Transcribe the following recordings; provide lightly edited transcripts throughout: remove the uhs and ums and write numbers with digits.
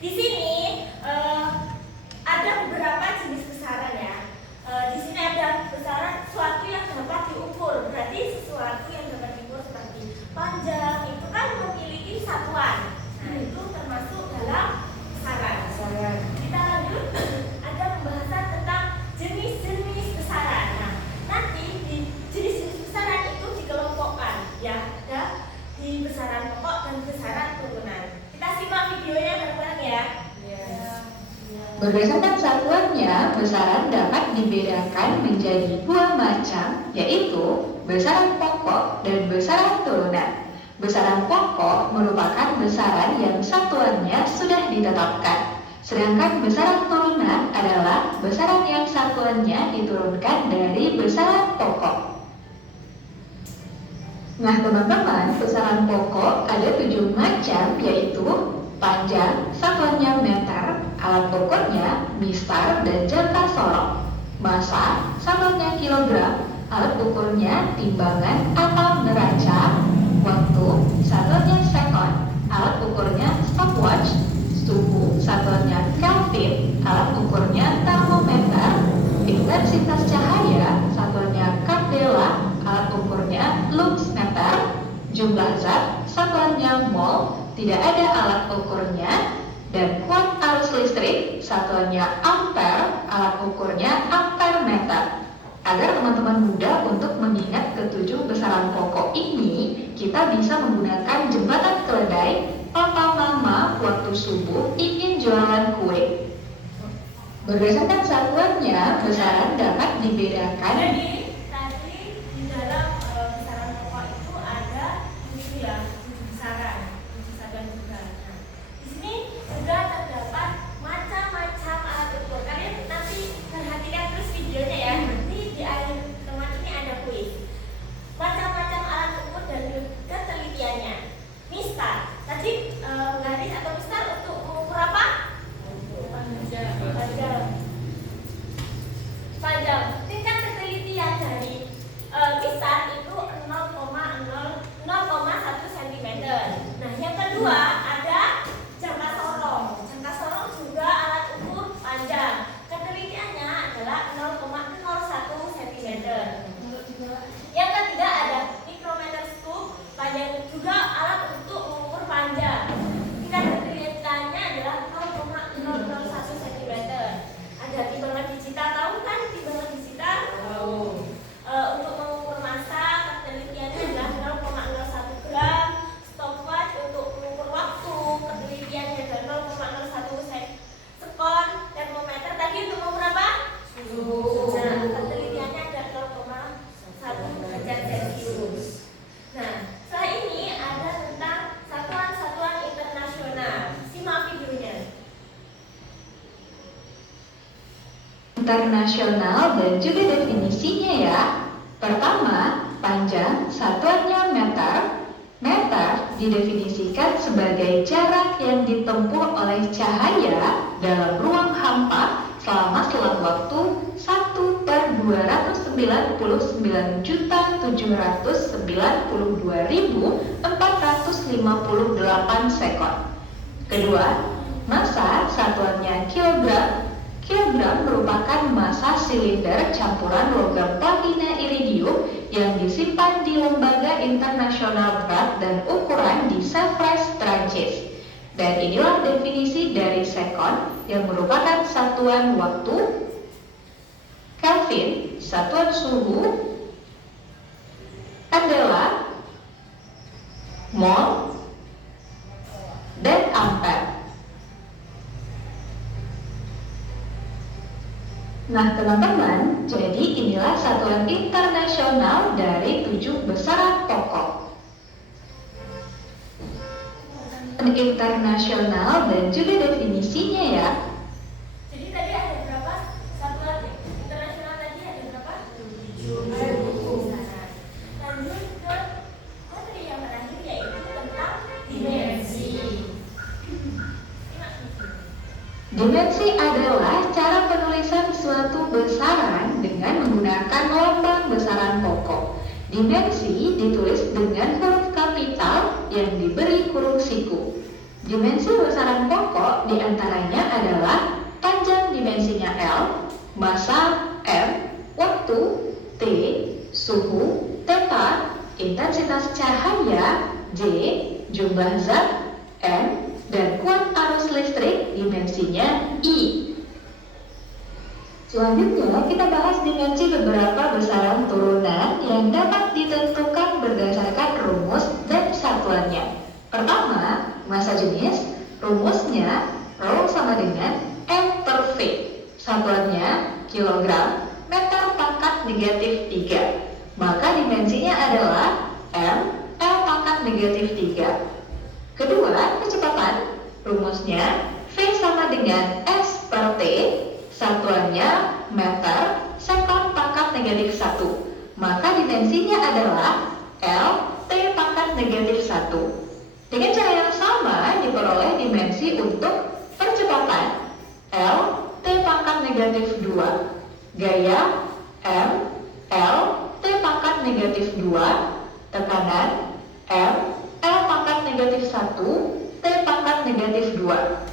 Di sini ada beberapa jenis besaran ya. Di sini ada besaran sesuatu yang dapat diukur. Berarti sesuatu yang dapat diukur seperti panjang itu kan memiliki satuan. Nah, itu termasuk dalam besaran. Kita lanjut, ada pembahasan tentang jenis-jenis besaran. Nah, nanti di jenis-jenis besaran itu dikelompokkan ya, ada di besaran pokok dan besaran turunan. Kita simak videonya bareng-bareng ya. Berdasarkan satuannya, besaran dapat dibedakan menjadi dua macam, yaitu besaran pokok dan besaran turunan. Besaran pokok merupakan besaran yang satuannya sudah ditetapkan, sedangkan besaran turunan adalah besaran yang satuannya diturunkan dari besaran pokok. Nah teman-teman, besaran pokok ada 7 macam, yaitu panjang, satuannya meter, alat ukurnya mistar dan jangka sorong. Massa, satuannya kilogram, alat ukurnya timbangan atau neraca. Waktu, satuannya second, alat ukurnya stopwatch. Suhu, satuannya Kelvin, alat ukurnya termometer. Intensitas cahaya, satuannya candela, alat ukurnya luxmeter. Jumlah zat, satuannya mol, tidak ada alat ukurnya. Dan kuat arus listrik, satuannya ampere, alat ukurnya ampermeter. Agar teman-teman mudah untuk mengingat ketujuh besaran pokok ini, kita bisa menggunakan jembatan keledai. Papa mama waktu subuh ingin jualan kue. Berdasarkan satuannya, besaran dapat dibedakan. Jadi tadi di dalam besaran pokok itu ada 7 ya, 7 besaran, 7 satuan juga. Nah, di sini juga terdapat macam-macam alat ukur. Kalian nanti perhatikan terus videonya ya. Nanti di akhir teman ini ada kuis. Macam-macam alat ukur dan ketelitiannya. Mistar. Tadi garis atau mistar untuk mengukur apa? Panjang. Tingkat ketelitian dari mistar itu 0,1 cm. Nah, yang kedua ada jangka sorong. Jangka sorong juga alat ukur panjang. Ketelitiannya adalah 0,01 cm. Yang ketiga ada mikrometer scope. Panjang juga alat untuk mengukur panjang. Tingkat ketelitiannya adalah 0,001 cm. Ada timbangan digital, tahu kan timbangan digital? Tahu. Untuk mengukur massa, ketelitiannya adalah 0,01 gram. Stopwatch untuk mengukur waktu, ketelitiannya adalah 0,01 sekon. Termometer tadi untuk mengukur apa? Suhu. Nah, ketelitiannya adalah 0,1 derajat Celcius. Nah, setelah ini ada tentang satuan-satuan internasional. Simak videonya. Internasional dan juga definisinya ya. Pertama, panjang, satuannya meter. Meter didefinisikan sebagai jarak yang ditempuh oleh cahaya dalam ruang hampa selama selang waktu 1/299.792.458 sekon. Kedua, massa, satuannya kilogram. Kilogram merupakan massa silinder campuran logam platina iridium yang disimpan di Lembaga Internasional Berat dan Ukuran di Sèvres, Prancis. Dan inilah definisi dari sekon yang merupakan satuan waktu, Kelvin, satuan suhu, candela, mol, dan ampere. Nah teman-teman, jadi inilah satuan internasional dari 7 besaran pokok. Internasional dan juga definisinya ya. Jadi tadi ada berapa satuan internasional tadi ada berapa? 7. Ada 7 besaran. Lanjut ke materi yang terakhir yaitu tentang dimensi. Dimensi adalah cara penulisan suatu besaran dengan menggunakan lambang besaran pokok. Dimensi ditulis dengan huruf kapital yang diberi kurung siku. Dimensi besaran pokok di antaranya adalah panjang dimensinya L, massa M, waktu T, suhu theta, intensitas cahaya J, jumlah zat M, dan kuat arus listrik dimensinya I. Selanjutnya kita bahas dimensi beberapa besaran turunan yang dapat ditentukan berdasarkan rumus dan satuannya. Pertama, massa jenis, rumusnya Rho sama dengan M per V. Satuannya kilogram, meter pangkat negatif 3. Maka dimensinya adalah M L pangkat negatif 3. Kedua, kecepatan, rumusnya V sama dengan S per T. Satuannya meter sekon pangkat negatif 1. Maka dimensinya adalah L T pangkat negatif 1. Dengan cara yang sama diperoleh dimensi untuk percepatan L T pangkat negatif 2. Gaya M L T pangkat negatif 2. Tekanan M L pangkat negatif 1 T pangkat negatif 2.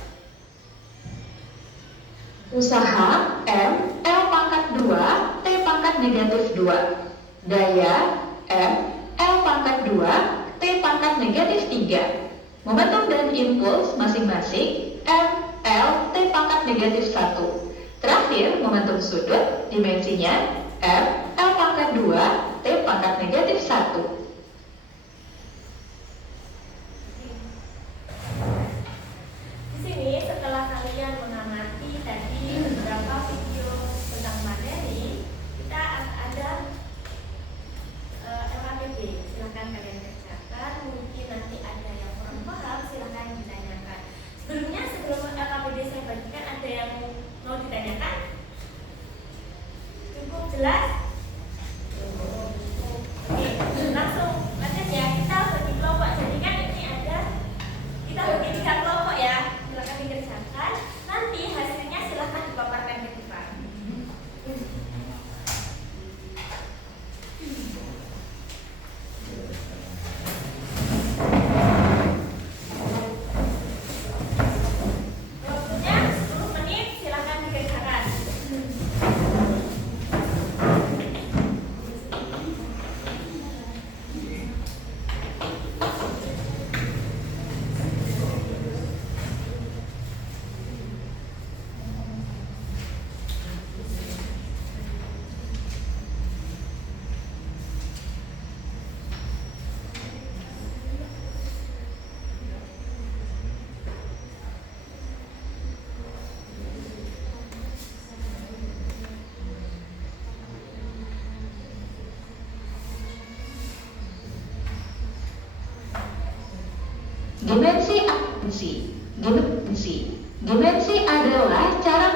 Usaha M L pangkat 2 T pangkat negatif 2. Daya M L pangkat 2 T pangkat negatif 3. Momentum dan impuls masing-masing M L T pangkat negatif 1. Terakhir, momentum sudut dimensinya M L pangkat 2 T pangkat negatif 1. Di sini setelah kalian mengamati tadi beberapa video tentang materi, kita ada LKPD. Silahkan kalian kerjakan. Mungkin nanti ada yang kurang paham, silahkan ditanyakan. Sebelumnya, sebelum LKPD saya bagikan, ada yang mau ditanyakan? Cukup jelas? Oke, langsung lanjut ya. Kita bagi kelompok. Jadi kan ini ada, kita bagi 3 kelompok ya. Silakan dikerjakan. Nanti hasilnya silahkan dipaparkan ke depan. Waktunya 10 menit, silahkan dikerjakan. Dimensi adalah cara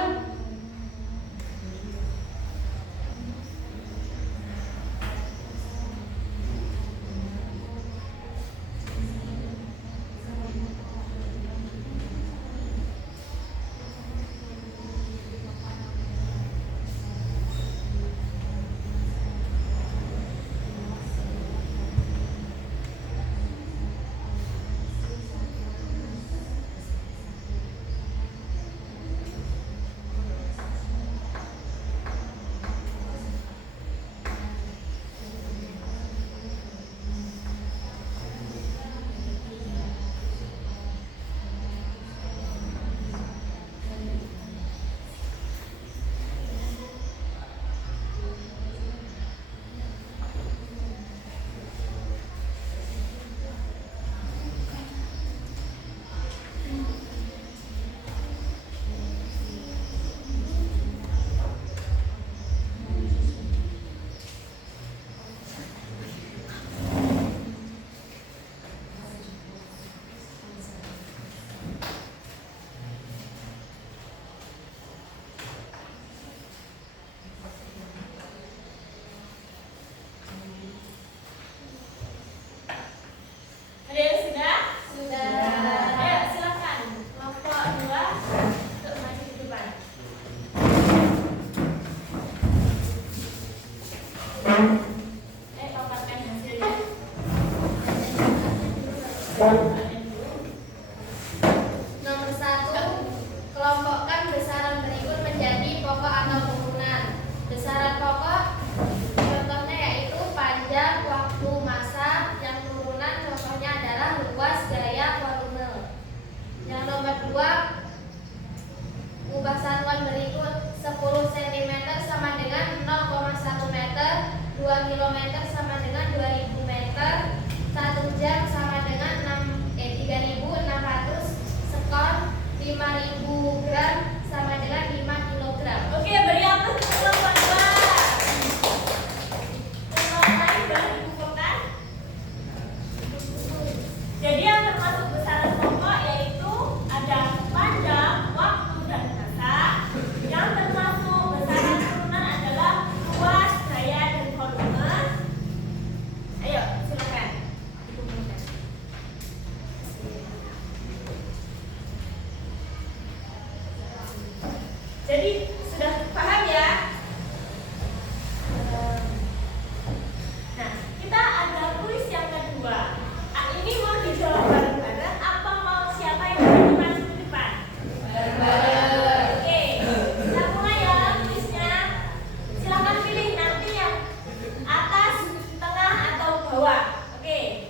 Jadi sudah paham ya? Nah, kita ada kuis yang kedua. Ini mau dijawab bareng-bareng apa mau siapa yang berani maju ke depan? Oke, kita mulai ya kuisnya. Silakan pilih nanti yang atas, tengah atau bawah. Oke.